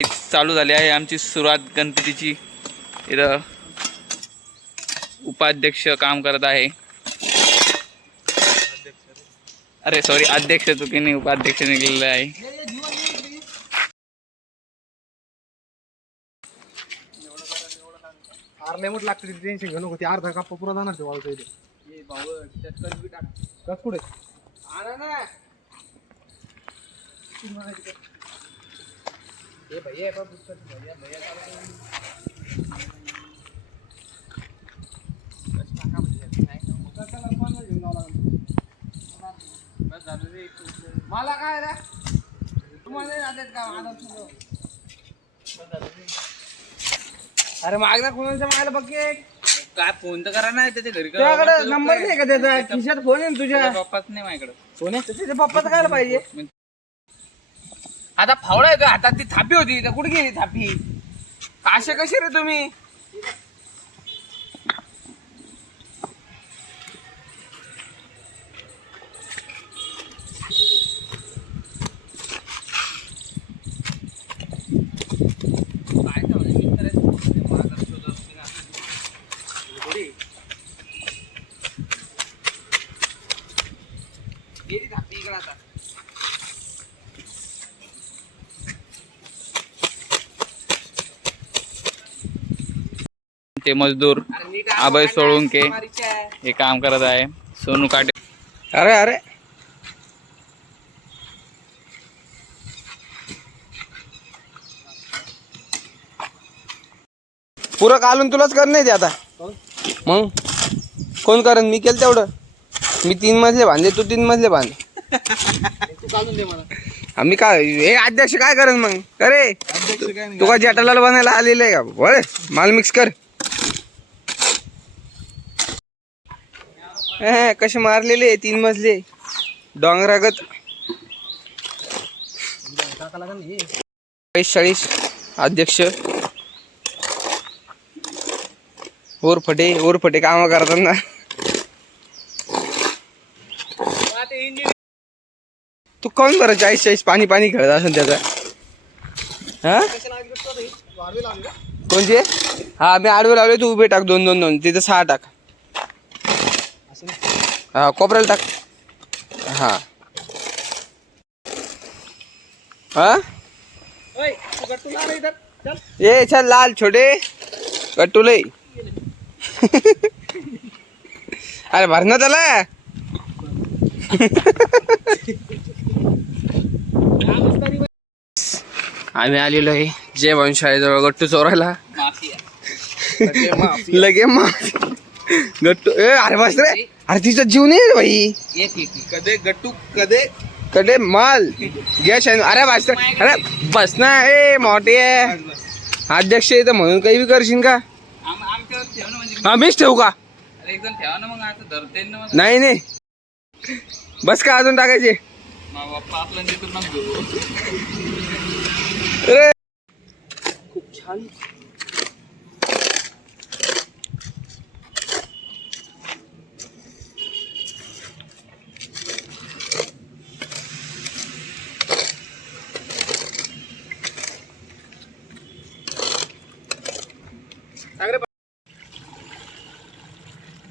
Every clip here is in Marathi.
चालू झाली आहे. आमची सुरुवात गणपतीची इथं उपाध्यक्ष काम करत आहे. अरे सॉरी अध्यक्ष चुकीने उपाध्यक्ष निघलेलं आहे. आरले मोठ लागते टेन्शन घेऊ नको. ते अर्धा कप्पा पुरा जाणार ते वाळतो इथे. कुठे? मला काय रे? तुम्हाला जातात का माझा सुरू. अरे माग ना कोणाच्या मागायला बघे काय फोन तर करा नाही त्याच्या घरी तुझ्याकडे नंबर नाही का त्याचा? खिशात फोन आहे ना तुझ्या? पप्पाच नाही माझ्याकडे. फोन आहे? त्याच्या पप्पाचं काय पाहिजे. आता फावडा आहे का? आता ती थापी होती. तर कुठे गेली थापी? असे कसे रे तुम्ही? काय गेली थापी इकडे आता. ते मजदूर अभय सोळुंके. के हे काम करत आहे. सोनू काटे. अरे अरे. पुरं कालून तुलाच कर नाही ते आता. मग? कोण करण मी केलं तेवढं. मी तीन मजले बांधले तू तीन मजले बांध. मी आम्ही काय हे अध्यक्ष काय करेन मग? अरे अध्यक्ष काय तू का जटाला बनायला आलेलं आहे का? बरं माल मिक्स कर. हे, कसे मारलेले तीन मजले. डोंगरागत. चाळीस चाळीस अध्यक्ष. ओरफटे ओरफटे काम करताना तू कोण बरं चाळीस चाळीस पाणी पाणी खेळत असेल त्याचा? हा? कोणते हा मी आडवे लावले तू उभे टाक दोन दोन दोन तिथं सहा टाक. हा कोपऱ्याला टाक. हा. हा. ये चल लाल छोटे. गट्टू लय अरे भर ना त्याला? आम्ही आलेलो आहे जय वंशाळेजवळ गट्टू चोरायला. लगे मा गट्टू ए अरे बस रे. अरे तिचा जीव नाही रे भाई. एक एक कदे गट्टू कदे? कडे माल. घ्या शान अरे बस. अरे बस ना ए मोठे अध्यक्ष आहे तर म्हणून काही बी करशील का? म्हणजे. हा मीच ठेवू का? नाही नाही. बस का अजून टाकायचे? खूप छान.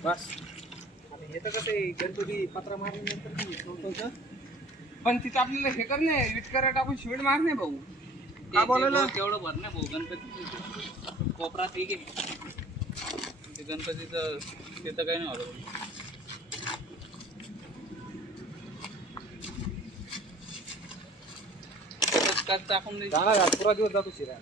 बस. आता हे तर कसं आहे गणपती पत्रा मारल्यानंतर पण तिथं आपल्याला हे कर नाही विट करायला आपण शिवड मार नाही भाऊ. का बोलायला? तेवढं भर ना भाऊ गणपती कोपरा ठीक आहे ते गणपतीचं तिथं काही नाही होतं टाकून? पुरा दिवस जातो शिरा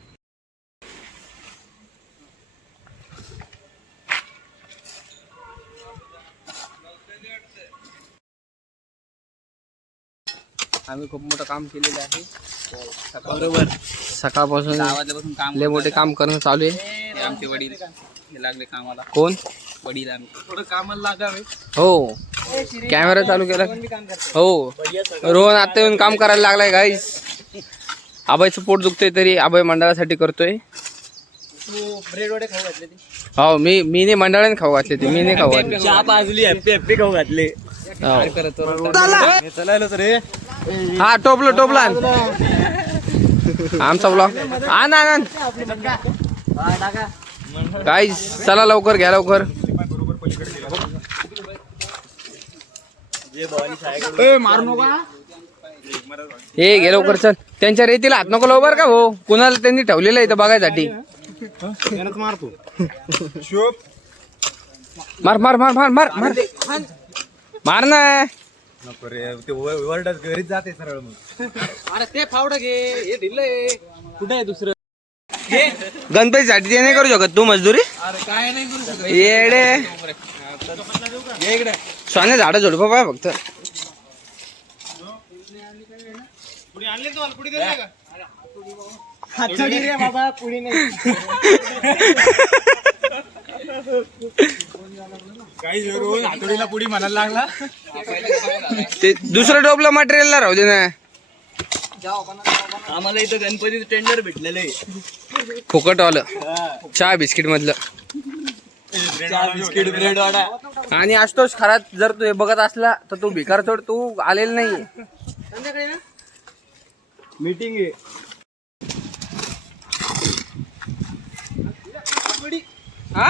आम्ही खूप मोठं काम केलेलं आहे. बरोबर. सकाळपासून दहा वाजल्यापासून काम लय मोठे काम करणं चालू आहे. हे आमचे वडील. हे लागले कामाला. कोण? वडील थोडं कामाला लागावे. हो. कॅमेरा चालू केला. हो. रोहन आता येऊन काम करायला लागलाय गाईस आबाईचं पोट दुखतंय तरी आबाई मंडळासाठी करतोय. तू ब्रेड वडे खाऊ घातले ते? हो मी मी नाही मंडळाने खाऊ घातले ते. मी नाही खाऊ घातले. चहा पाजली हॅप्पी हॅप्पी खाऊ घातले. हो. हा टोपलं टोपला आमचा ब्लॉग आण आण गाईज चला लवकर घ्या लवकर. हे. घे लवकर चल. त्यांच्या रेतीला हात नको लवकर का भाऊ कुणाला त्यांनी ठेवलेलं आहे इथं बघायसाठी. मारतो मार मार मार मार मार मार मार ना. नको रे ते वर्ल्डच घरीच जाते सरळ मग. अरे ते फावडं घे हे दिलंय कुठे आहे दुसरं? गणपतीसाठी ते नाही करू शकत तू मजदुरी. अरे काय नाही करू शकत. येडे ये इकडे सोने झाडं झोडपा पाय फक्त. हातोडी रे बाबा पुढे नाही. पुढी म्हणायला लागला. ते दुसरं डोबलं मटेरियलला राहू दे ना. आम्हाला इथं गणपतीचं टेंडर भेटलेलं आहे. फुकट आलं चहा बिस्किट मधलं. बिस्किट ब्रेड वाडा आणि आशुतोष खरात जर तू हे बघत असला तर तू भिकार चोड तू आलेला नाही मीटिंग आहे हा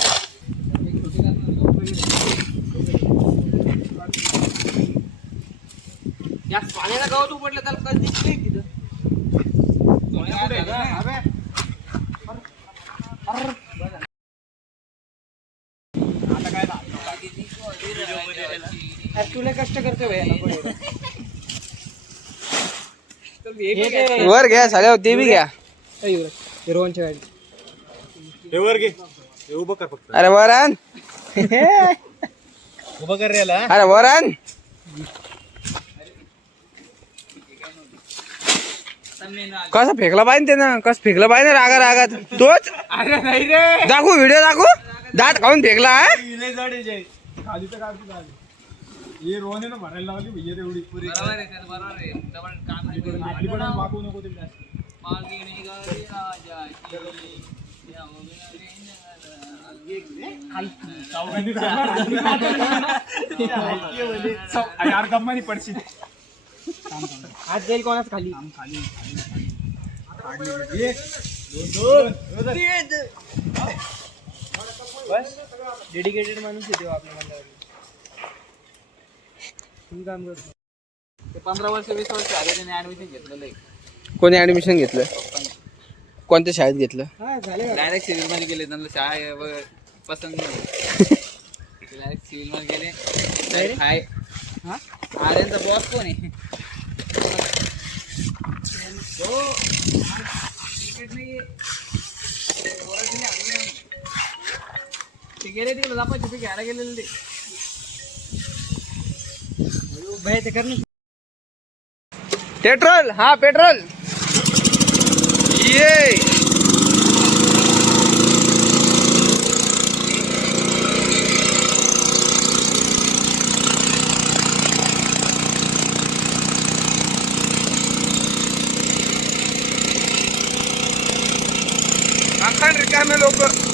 पाण्याला गावात पडलं त्याला कधी दिसली तिथं. अरे तुला कष्ट करतो भैया वर घ्या साड्या ते बी घ्या. हिरोनच्या गाडी हे वर घे. हे उभं कर फक्त. अरे वर आण उभं कर अरे वर कसं फेकला पाहिजे ते ना कसं फेकलं पाहिजे रागा रागात? तोच? अरे नाही रे. दाखवू व्हिडिओ दाखवू. दात खाऊन फेकला यार गप्पानी पडशील. आज जाईल कोणाच खाली? बस डेडिकेटेड माणूस येतो आपल्या तुम्ही काम करतो. ते पंधरा वर्ष वीस वर्ष आले त्याने ऍडमिशन घेतलेलं आहे. कोणी ऍडमिशन घेतलं? कोणत्या शाळेत घेतलं? हा झाले डायरेक्ट सिव्हिलमध्ये गेले त्यांना शाळा वगैरे पसंत नाही डायरेक्ट सिव्हिलमध्ये गेले. हा? आर्यांचा बॉस कोण आहे? तो नाही. ते गेले तिकडे लपा छुपी घ्यायला गेलेले ते. ते कर पेट्रोल हा पेट्रोल. ये. déjame loco.